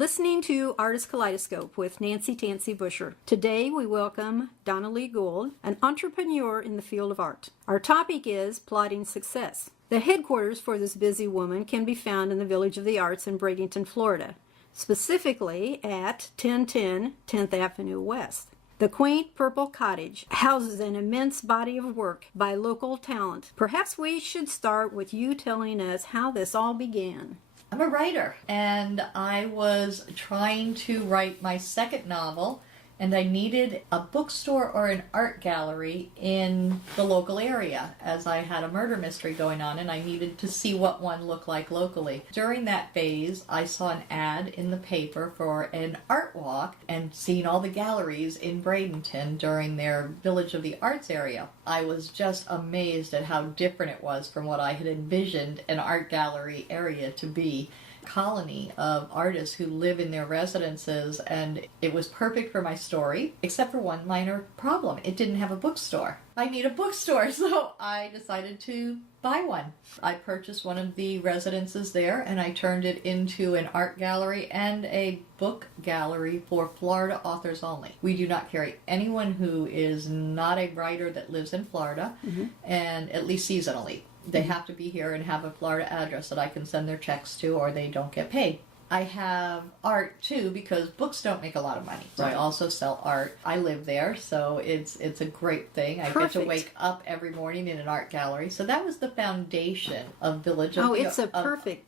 listening to Artist Kaleidoscope with Nancy Tansy Busher. Today we welcome Dona Lee Gould, an entrepreneur in the field of art. Our topic is plotting success. The headquarters for this busy woman can be found in the Village of the Arts in Bradenton, Florida, specifically at 1010 10th Avenue West. The quaint purple cottage houses an immense body of work by local talent. Perhaps we should start with you telling us how this all began. I'm a writer, and I was trying to write my second novel, and I needed a bookstore or an art gallery in the local area, as I had a murder mystery going on, and I needed to see what one looked like locally. During that phase, I saw an ad in the paper for an art walk, and seeing all the galleries in Bradenton during their Village of the Arts area. I was just amazed at how different it was from what I had envisioned an art gallery area to be. Colony of artists who live in their residences, and it was perfect for my story, except for one minor problem. It didn't have a bookstore. I need a bookstore, so I decided to buy one. I purchased one of the residences there, and I turned it into an art gallery and a book gallery for Florida authors only. We do not carry anyone who is not a writer that lives in Florida, and at least seasonally. They have to be here and have a Florida address that I can send their checks to, or they don't get paid. I have art too, because books don't make a lot of money. So I also sell art. I live there, so it's a great thing. I get to wake up every morning in an art gallery. So that was the foundation of Village of it's a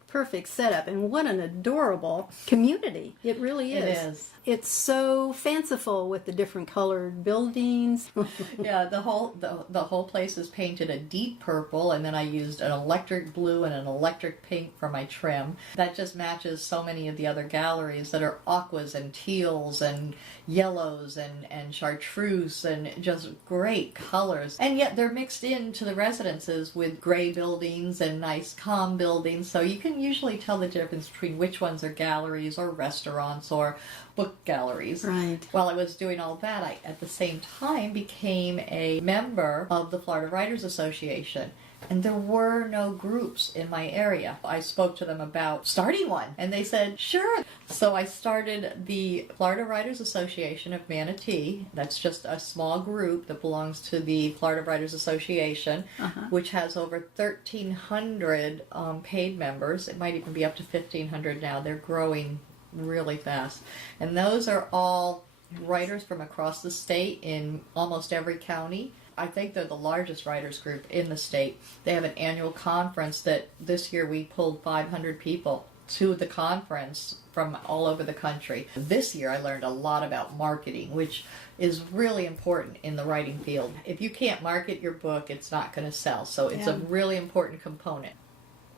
perfect setup, and what an adorable community. It really is. It is. It's so fanciful with the different colored buildings. Yeah, the whole place is painted a deep purple, and then I used an electric blue and an electric pink for my trim. That just matches so many of the other galleries that are aquas and teals and yellows and chartreuse and just great colors. And yet they're mixed into the residences with gray buildings and nice calm buildings, so you can usually tell the difference between which ones are galleries or restaurants or book galleries. Right. While I was doing all that, I at the same time became a member of the Florida Writers Association. And there were no groups in my area. I spoke to them about starting one, and they said, sure. So I started the Florida Writers Association of Manatee. That's just a small group that belongs to the Florida Writers Association, which has over 1,300 paid members. It might even be up to 1,500 now. They're growing really fast. And those are all writers from across the state in almost every county. I think they're the largest writers group in the state. They have an annual conference that this year we pulled 500 people to the conference from all over the country. This year I learned a lot about marketing, which is really important in the writing field. If you can't market your book, it's not going to sell. So it's a really important component.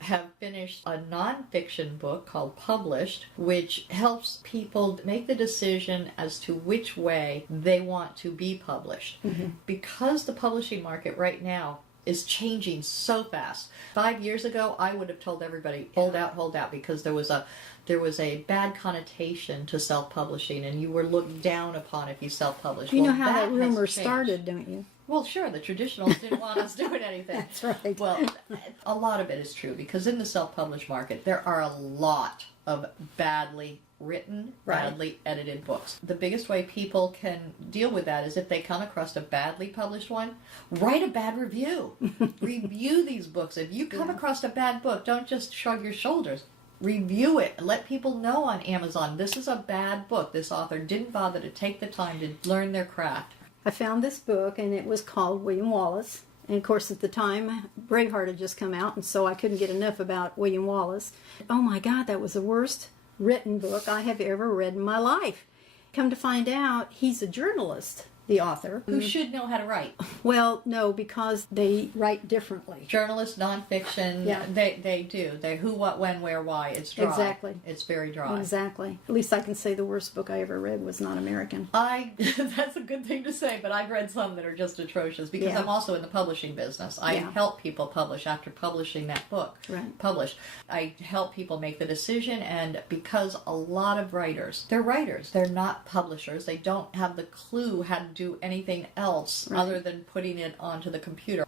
Have finished a nonfiction book called Published, which helps people make the decision as to which way they want to be published. Because the publishing market right now is changing so fast. 5 years ago, I would have told everybody, hold out, because there was a bad connotation to self-publishing, and you were looked down upon if you self-published. You know how that rumor started, don't you? Well, sure, the traditionals didn't want us doing anything. That's right. Well, a lot of it is true, because in the self-published market, there are a lot of badly written, badly edited books. The biggest way people can deal with that is if they come across a badly published one, write a bad review. Review these books. If you come across a bad book, don't just shrug your shoulders. Review it. Let people know on Amazon, this is a bad book. This author didn't bother to take the time to learn their craft. I found this book, and it was called William Wallace. And of course, at the time, Braveheart had just come out, and so I couldn't get enough about William Wallace. Oh my God, that was the worst written book I have ever read in my life. Come to find out, he's a journalist, the author. Who should know how to write. Well, no, because they write differently. Journalists, nonfiction, they do. They who, what, when, where, why. It's dry. Exactly. It's very dry. Exactly. At least I can say the worst book I ever read was not American. That's a good thing to say, but I've read some that are just atrocious, because I'm also in the publishing business. I help people publish after publishing that book. Right. Publish. I help people make the decision, and because a lot of writers, they're writers. They're not publishers. They don't have the clue how to do anything else other than putting it onto the computer.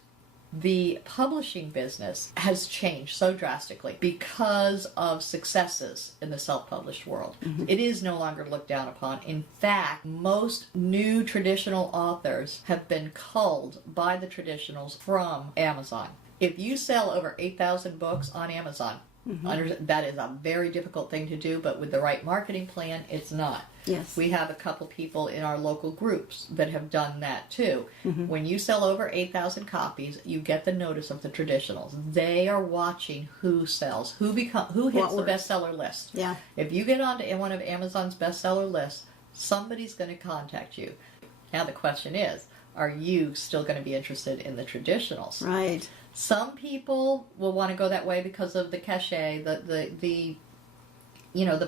The publishing business has changed so drastically because of successes in the self-published world. It is no longer looked down upon. In fact, most new traditional authors have been culled by the traditionals from Amazon. If you sell over 8,000 books on Amazon, that is a very difficult thing to do, but with the right marketing plan, it's not. Yes. We have a couple people in our local groups that have done that too. When you sell over 8,000 copies, you get the notice of the traditionals. They are watching who sells, who hits the bestseller list. Yeah. If you get onto one of Amazon's bestseller lists, somebody's going to contact you. Now the question is, are you still going to be interested in the traditionals? Right. Some people will want to go that way because of the cachet, the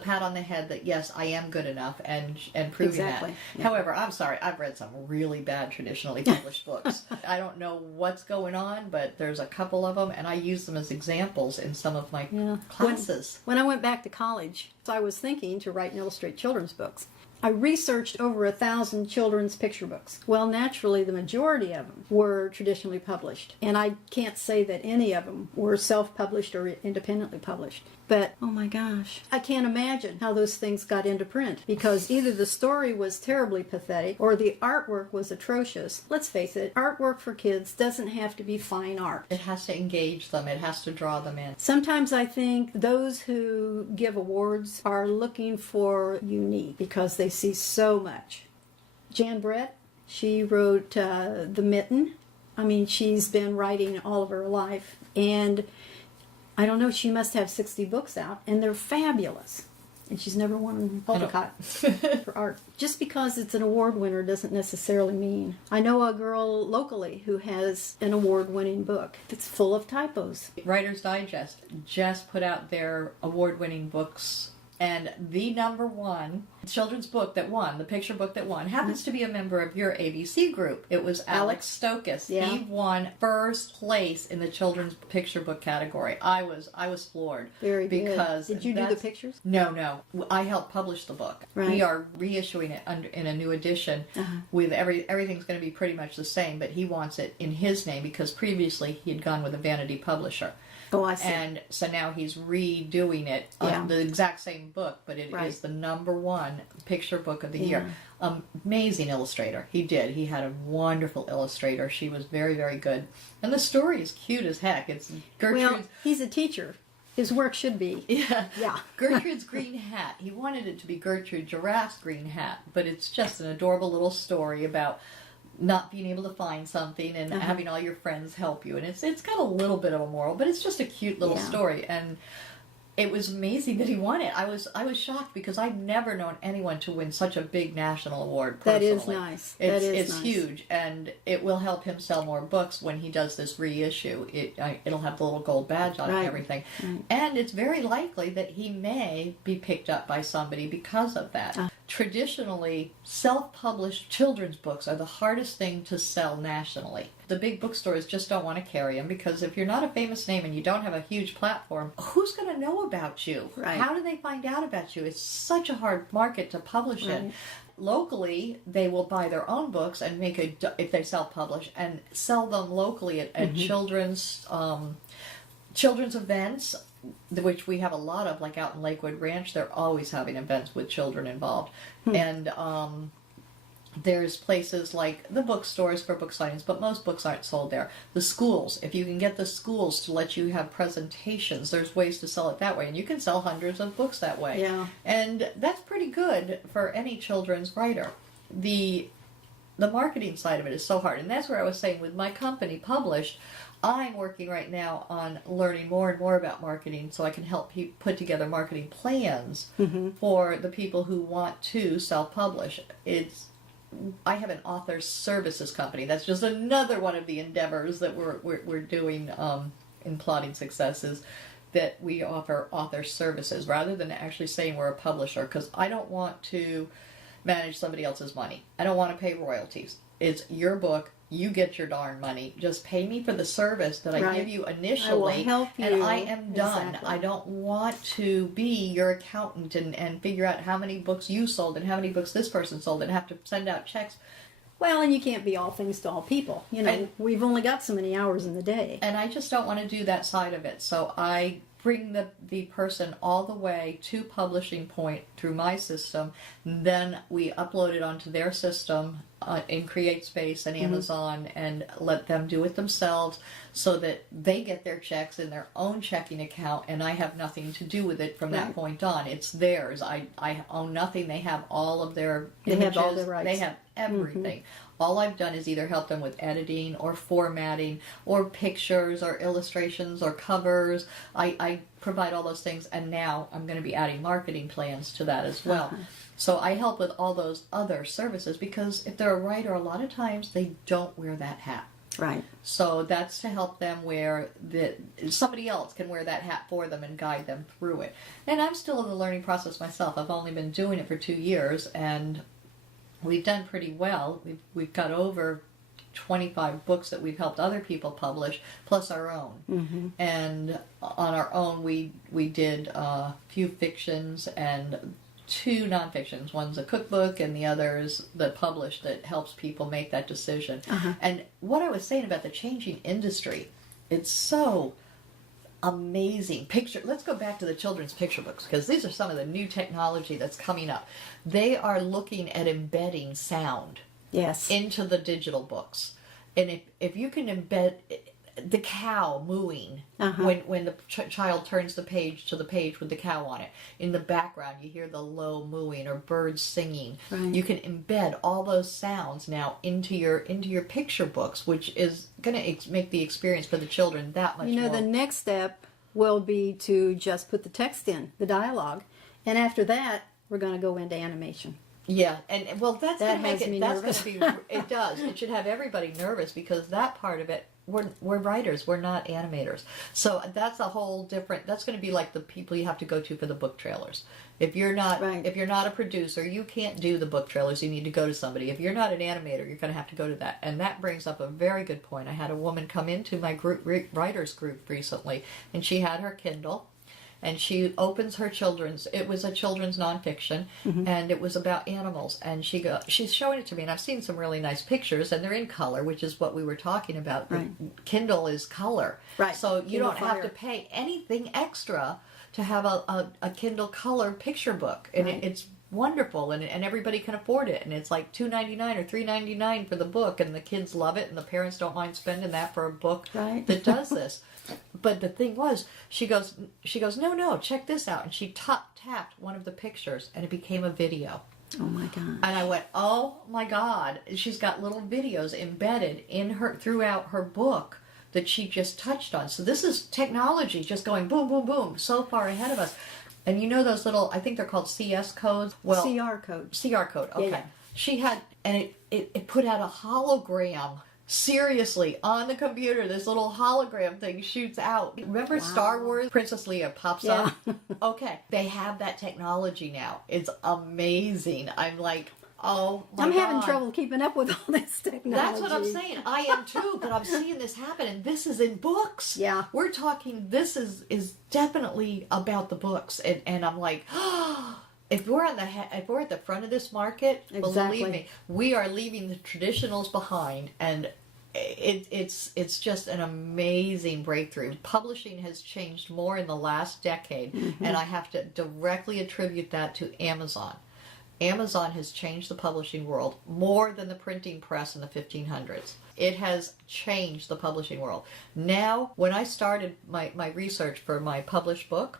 pat on the head that yes, I am good enough, and proving Exactly. that. Yeah. However, I'm sorry, I've read some really bad traditionally published books. I don't know what's going on, but there's a couple of them, and I use them as examples in some of my classes. When I went back to college, I was thinking to write and illustrate children's books. I researched over 1,000 children's picture books. Well, naturally, the majority of them were traditionally published. And I can't say that any of them were self-published or independently published. But, oh my gosh, I can't imagine how those things got into print, because either the story was terribly pathetic or the artwork was atrocious. Let's face it, artwork for kids doesn't have to be fine art. It has to engage them. It has to draw them in. Sometimes I think those who give awards are looking for unique because they see so much. Jan Brett, she wrote The Mitten. I mean, she's been writing all of her life, and I don't know, she must have 60 books out, and they're fabulous. And she's never won a Caldecott for art. Just because it's an award winner doesn't necessarily mean. I know a girl locally who has an award-winning book that's full of typos. Writer's Digest just put out their award-winning books, and the number one children's book that won, the picture book that won, happens to be a member of your ABC group. It was Alex Stokas. Yeah. He won first place in the children's picture book category. I was floored. Very good. Because did you do the pictures? No. I helped publish the book. Right. We are reissuing it in a new edition with everything's going to be pretty much the same, but he wants it in his name because previously he had gone with a vanity publisher. Oh, I see. And so now he's redoing it, the exact same book, but it is the number one picture book of the year. Amazing illustrator. He had a wonderful illustrator. She was very, very good. And the story is cute as heck. It's Gertrude's... Well, he's a teacher. His work should be. Yeah. Gertrude's green hat. He wanted it to be Gertrude Giraffe's green hat, but it's just an adorable little story about not being able to find something and having all your friends help you, and it's got a little bit of a moral, but it's just a cute little story, and it was amazing that he won it. I was shocked because I've never known anyone to win such a big national award personally. That is nice. It's nice. huge, and it will help him sell more books when he does this reissue. It'll have the little gold badge on it and everything, and it's very likely that he may be picked up by somebody because of that. Traditionally, self-published children's books are the hardest thing to sell nationally. The big bookstores just don't want to carry them because if you're not a famous name and you don't have a huge platform, who's going to know about you? Right. How do they find out about you? It's such a hard market to publish in. Locally, they will buy their own books and if they self-publish, and sell them locally at children's events, which we have a lot of, like out in Lakewood Ranch. They're always having events with children involved. And there's places like the bookstores for book signings, but most books aren't sold there. The schools, if you can get the schools to let you have presentations, there's ways to sell it that way, and you can sell hundreds of books that way. Yeah. And that's pretty good for any children's writer. The marketing side of it is so hard, and that's where I was saying with my company, Published, I'm working right now on learning more and more about marketing so I can help put together marketing plans for the people who want to self-publish. I have an author services company. That's just another one of the endeavors that we're doing in Plotting Successes, that we offer author services rather than actually saying we're a publisher, because I don't want to manage somebody else's money. I don't want to pay royalties. It's your book. You get your darn money. Just pay me for the service that I give you initially. I will help you. And I am done. Exactly. I don't want to be your accountant and figure out how many books you sold and how many books this person sold and have to send out checks. Well, and you can't be all things to all people. You know, And- we've only got so many hours in the day. And I just don't want to do that side of it. So I bring the person all the way to publishing point through my system. Then we upload it onto their system in CreateSpace and Amazon and let them do it themselves so that they get their checks in their own checking account and I have nothing to do with it from that point on. It's theirs. I own nothing. They have all of their images. They have all the rights. They have everything. All I've done is either help them with editing or formatting or pictures or illustrations or covers. I provide all those things, and now I'm going to be adding marketing plans to that as well. So I help with all those other services because if they're a writer, a lot of times they don't wear that hat. Right. So that's to help them where somebody else can wear that hat for them and guide them through it. And I'm still in the learning process myself. I've only been doing it for 2 years, and we've done pretty well. We've got over 25 books that we've helped other people publish, plus our own. And on our own, we did a few fictions and 2 nonfictions. One's a cookbook, and the other is the published that helps people make that decision. And what I was saying about the changing industry, it's so amazing. Let's go back to the children's picture books, because these are some of the new technology that's coming up. They are looking at embedding sound into the digital books. And if you can embed the cow mooing when the child turns the page to the page with the cow on it, in the background you hear the low mooing or birds singing. You can embed all those sounds now into your picture books, which is going to make the experience for the children that much more. The next step will be to just put the text in, the dialogue, and after that we're going to go into animation. Yeah, and well, that's going to make it. That's nervous. going to be. It does. It should have everybody nervous because that part of it. We're writers. We're not animators. So that's a whole different. That's going to be like the people you have to go to for the book trailers. If you're not, if you're not a producer, you can't do the book trailers. You need to go to somebody. If you're not an animator, you're going to have to go to that. And that brings up a very good point. I had a woman come into my group, writers group recently, and she had her Kindle. And she opens her it was a children's nonfiction, and it was about animals. And she's showing it to me, and I've seen some really nice pictures, and they're in color, which is what we were talking about. The Kindle is color. So you don't have to pay anything extra to have a Kindle color picture book. And it's wonderful, and everybody can afford it. And it's like $2.99 or $3.99 for the book, and the kids love it, and the parents don't mind spending that for a book that does this. But the thing was, she goes, no, check this out. And she tapped one of the pictures, and it became a video. Oh my God. And I went, oh my God. She's got little videos embedded throughout her book that she just touched on. So this is technology just going boom, boom, boom, so far ahead of us. And you know those little, I think they're called CS codes? Well, CR code. CR code, okay. Yeah. She had, and it put out a hologram. Seriously, on the computer, this little hologram thing shoots out. Remember Star Wars? Princess Leia pops up. Okay, they have that technology now. It's amazing. I'm like, oh my God. I'm having trouble keeping up with all this technology. That's what I'm saying. I am too, but I'm seeing this happen, and this is in books. Yeah. We're talking, this is definitely about the books, and I'm like, If we're at the front of this market, believe me, we are leaving the traditionals behind, and it's just an amazing breakthrough. Publishing has changed more in the last decade, and I have to directly attribute that to Amazon. Amazon has changed the publishing world more than the printing press in the 1500s. It has changed the publishing world. Now, when I started my research for my published book,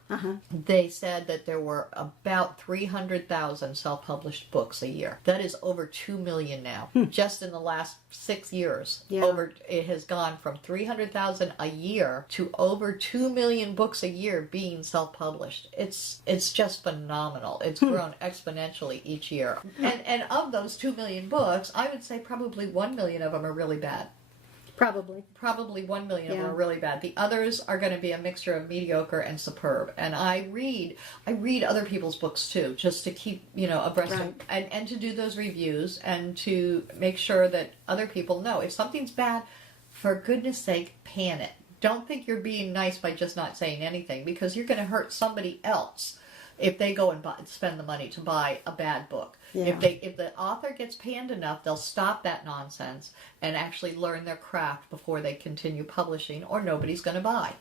they said that there were about 300,000 self-published books a year. That is over 2 million now. Just in the last 6 years. It has gone from 300,000 a year to over 2 million books a year being self-published. It's just phenomenal. It's grown exponentially each year. And of those 2 million books, I would say probably 1 million of them are really bad. Probably 1 million of them are really bad. The others are going to be a mixture of mediocre and superb. And I read other people's books too, just to keep, abreast of, and to do those reviews and to make sure that other people know if something's bad, for goodness sake, pan it. Don't think you're being nice by just not saying anything, because you're going to hurt somebody else if they go and spend the money to buy a bad book. Yeah. If the author gets panned enough, they'll stop that nonsense and actually learn their craft before they continue publishing, or nobody's going to buy.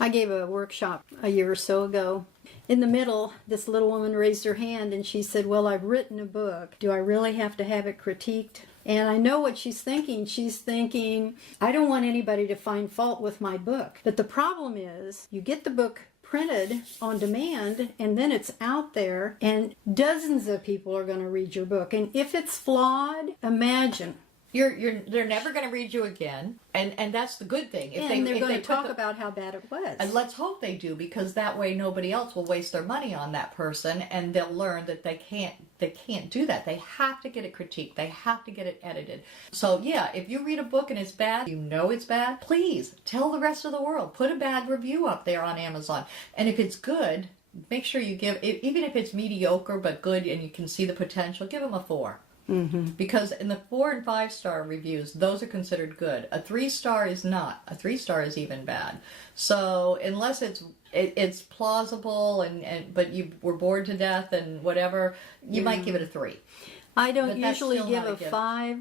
I gave a workshop a year or so ago. In the middle, this little woman raised her hand and she said, well, I've written a book. Do I really have to have it critiqued? And I know what she's thinking. She's thinking, I don't want anybody to find fault with my book. But the problem is, you get the book printed on demand and then it's out there and dozens of people are going to read your book. And if it's flawed, imagine. They're never going to read you again, and that's the good thing. They're going to talk about how bad it was. And let's hope they do, because that way nobody else will waste their money on that person, and they'll learn that they can't do that. They have to get it critiqued. They have to get it edited. So yeah, if you read a book and it's bad, you know it's bad, please tell the rest of the world. Put a bad review up there on Amazon, and if it's good, make sure you give it, even if it's mediocre but good and you can see the potential, give them a 4. Mm-hmm. Because in the 4 and 5 star reviews, those are considered good. A 3 star is not. A 3 star is even bad. So unless it's plausible but you were bored to death and whatever, you might give it a 3. I don't usually give a 5.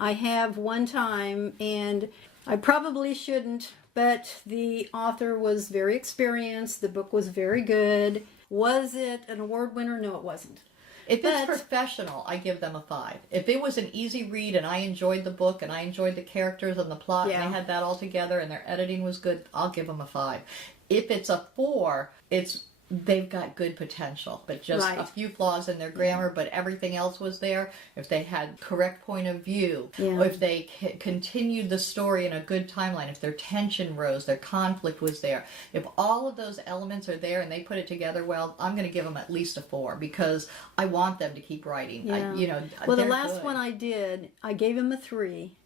I have one time, and I probably shouldn't, but the author was very experienced. The book was very good. Was it an award winner? No, it wasn't. If it's professional, I give them a 5. If it was an easy read and I enjoyed the book and I enjoyed the characters and the plot and they had that all together and their editing was good, I'll give them a 5. If it's a 4, they've got good potential, but just a few flaws in their grammar, but everything else was there. If they had correct point of view, or if they continued the story in a good timeline, if their tension rose, their conflict was there, if all of those elements are there and they put it together well, I'm going to give them at least a 4, because I want them to keep writing. Yeah. Well, the last one I did, I gave them a 3.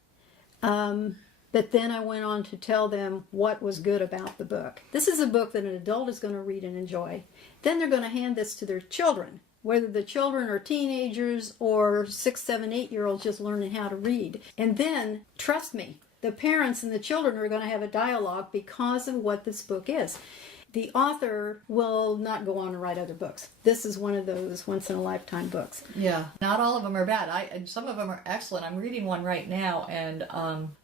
But then I went on to tell them what was good about the book. This is a book that an adult is going to read and enjoy. Then they're going to hand this to their children, whether the children are teenagers or 6, 7, 8-year-olds just learning how to read. And then, trust me, the parents and the children are going to have a dialogue because of what this book is. The author will not go on to write other books. This is one of those once-in-a-lifetime books. Yeah, not all of them are bad. And some of them are excellent. I'm reading one right now, and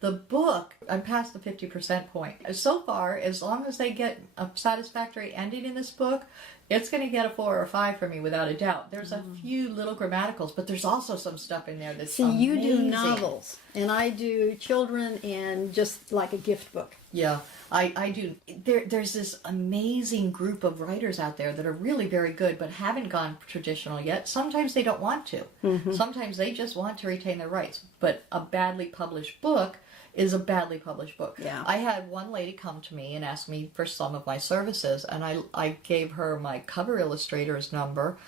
the book, I'm past the 50% point. So far, as long as they get a satisfactory ending in this book, it's going to get a 4 or 5 for me without a doubt. There's a few little grammaticals, but there's also some stuff in there that's amazing. You do novels, and I do children and just like a gift book. Yeah, I do. There's this amazing group of writers out there that are really very good, but haven't gone traditional yet. Sometimes they don't want to. Mm-hmm. Sometimes they just want to retain their rights. But a badly published book is a badly published book. Yeah. I had one lady come to me and ask me for some of my services, and I gave her my cover illustrator's number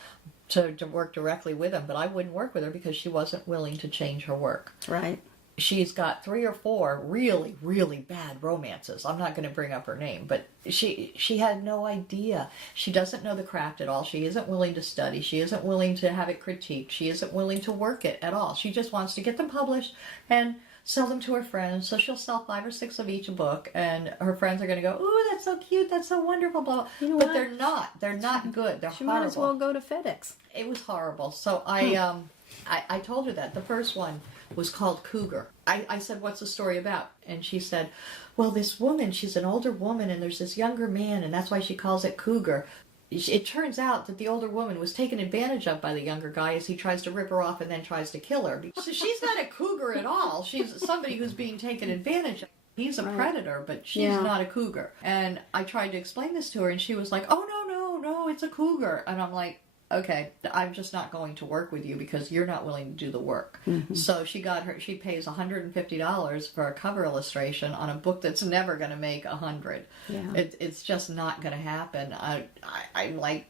to work directly with him, but I wouldn't work with her because she wasn't willing to change her work. Right. She's got 3 or 4 really, really bad romances. I'm not going to bring up her name, but she had no idea. She doesn't know the craft at all. She isn't willing to study. She isn't willing to have it critiqued. She isn't willing to work it at all. She just wants to get them published and sell them to her friends. So she'll sell 5 or 6 of each a book, and her friends are going to go, "Ooh, that's so cute. That's so wonderful." Blah. You know but what? they're not. They're not good. They're She horrible. might as well go to FedEx. It was horrible. So I told her that. The first one was called Cougar. I said, "What's the story about?" And she said, "Well, this woman, she's an older woman, and there's this younger man, and that's why she calls it Cougar." It turns out that the older woman was taken advantage of by the younger guy as he tries to rip her off and then tries to kill her. So she's not a cougar at all. She's somebody who's being taken advantage of. He's a predator, but she's not a cougar. And I tried to explain this to her, and she was like, "Oh, no, it's a cougar." And I'm like, "Okay, I'm just not going to work with you because you're not willing to do the work." Mm-hmm. So she pays $150 for a cover illustration on a book that's never going to make $100. Yeah. It's just not going to happen. I'm like,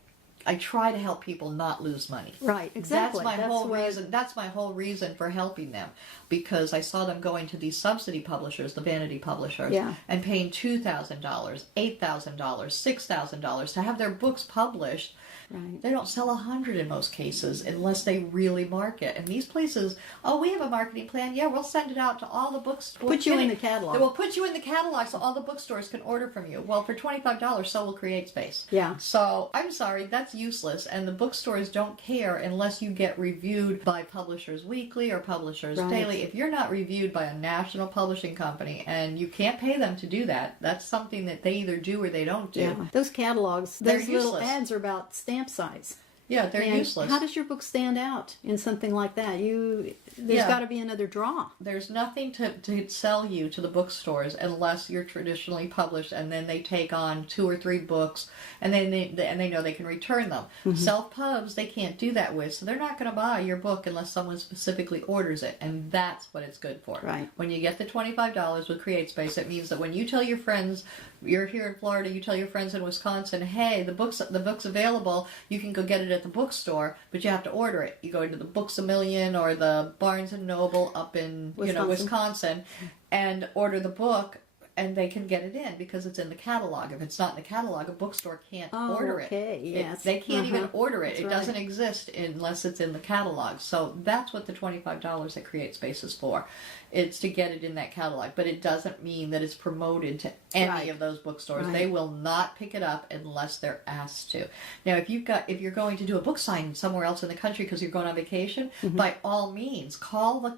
I try to help people not lose money. Right, exactly. That's my whole reason. That's my whole reason for helping them, because I saw them going to these subsidy publishers, the vanity publishers, and paying $2,000, $8,000, $6,000 to have their books published. Right. They don't sell 100 in most cases unless they really market. And these places, oh, we have a marketing plan. Yeah, we'll send it out to all the bookstores. Put you in the catalog. We'll put you in the catalog so all the bookstores can order from you. Well, for $25, so will Create Space. Yeah. So I'm sorry, that's useless. And the bookstores don't care unless you get reviewed by Publishers Weekly or Publishers Right. Daily. If you're not reviewed by a national publishing company and you can't pay them to do that, that's something that they either do or they don't do. Yeah. Those catalogs, They're those little useless. ads are about stamp size. Yeah, they're And useless. how does your book stand out in something like that? There's Yeah. got to be another draw. There's nothing to sell you to the bookstores unless you're traditionally published, and then they take on 2 or 3 books, and then they know they can return them. Self-pubs, they can't do that with, so they're not going to buy your book unless someone specifically orders it, and that's what it's good for. Right. When you get the $25 with Create Space, it means that when you tell your friends, you're here in Florida, you tell your friends in Wisconsin, hey, the book's available, you can go get it at the bookstore, but you have to order it. You go into the Books A Million or the Barnes and Noble up in Wisconsin and order the book, and they can get it in because it's in the catalog. If it's not in the catalog, a bookstore can't order it. Okay, yes. They can't even order it. That's It doesn't exist unless it's in the catalog. So that's what the $25 that Create Space is for. It's to get it in that catalog, but it doesn't mean that it's promoted to any of those bookstores. Right. They will not pick it up unless they're asked to. Now, if you're going to do a book signing somewhere else in the country because you're going on vacation, by all means, call the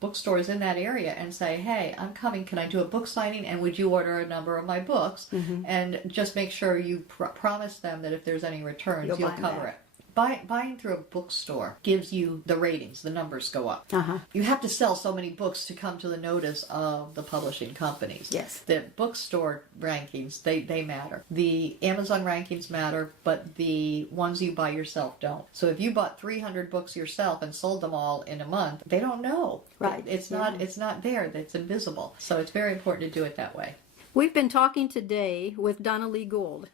bookstores in that area and say, "Hey, I'm coming. Can I do a book signing? And would you order a number of my books?" And just make sure you promise them that if there's any returns, you'll buy 'em cover back. it. Buying through a bookstore gives you the ratings, the numbers go up. Uh-huh. You have to sell so many books to come to the notice of the publishing companies. Yes. The bookstore rankings, they matter. The Amazon rankings matter, but the ones you buy yourself don't. So if you bought 300 books yourself and sold them all in a month, they don't know. Right. It's not there. It's invisible. So it's very important to do it that way. We've been talking today with Dona Lee Gould.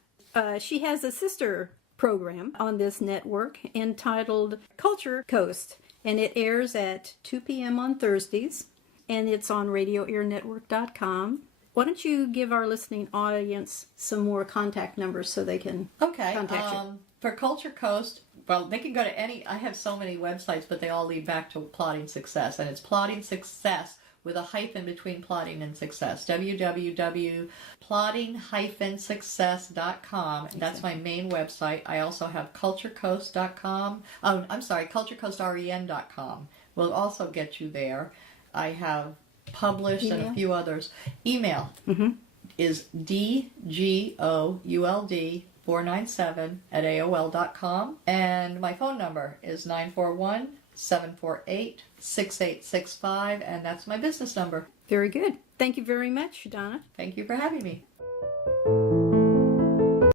She has a sister program on this network entitled Culture Coast, and it airs at 2 p.m. on Thursdays, and it's on radioairnetwork.com. Why don't you give our listening audience some more contact numbers so they can contact you? For Culture Coast, well, they can go to I have so many websites, but they all lead back to Plotting Success, and it's Plotting Success with a hyphen between plotting and success. www.plotting-success.com. That's my main website. I also have culturecoast.com. culturecoastren.com will also get you there. I have published and a few others. Email is dgould497@aol.com. And my phone number is 941-748-6865, and that's my business number. Very good. Thank you very much, Donna. Thank you for having me.